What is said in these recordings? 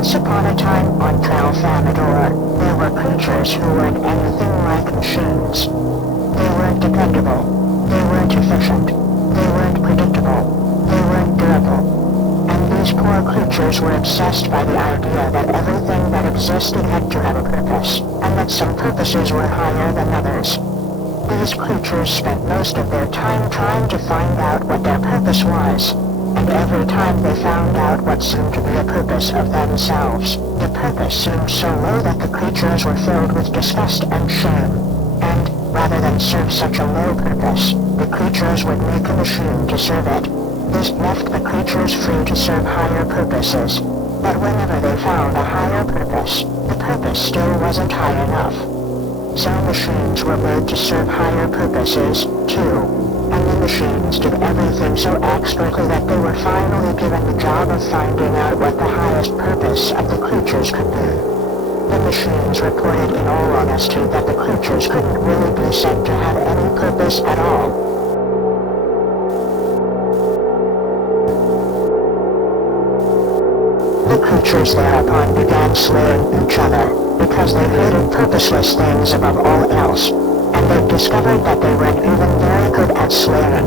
Once upon a time on Tralfamador, there were creatures who weren't anything like machines. They weren't dependable. They weren't efficient. They weren't predictable. They weren't durable. And these poor creatures were obsessed by the idea that everything that existed had to have a purpose, and that some purposes were higher than others. These creatures spent most of their time trying to find out what their purpose was, and every time they found out what seemed to be a purpose of themselves, the purpose seemed so low that the creatures were filled with disgust and shame. And, rather than serve such a low purpose, the creatures would make a machine to serve it. This left the creatures free to serve higher purposes. But whenever they found a higher purpose, the purpose still wasn't high enough. So machines were made to serve higher purposes, too. And the machines did everything so expertly that they were finally given the job of finding out what the highest purpose of the creatures could be. The machines reported in all honesty that the creatures couldn't really be said to have any purpose at all. The creatures thereupon began slaying each other, because they hated purposeless things above all else, and they discovered that they weren't even very good at slaying,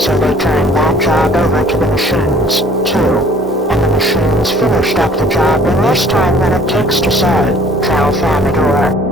so they turned that job over to the machines, too, and the machines finished up the job in less time than it takes to say, Tralfamador.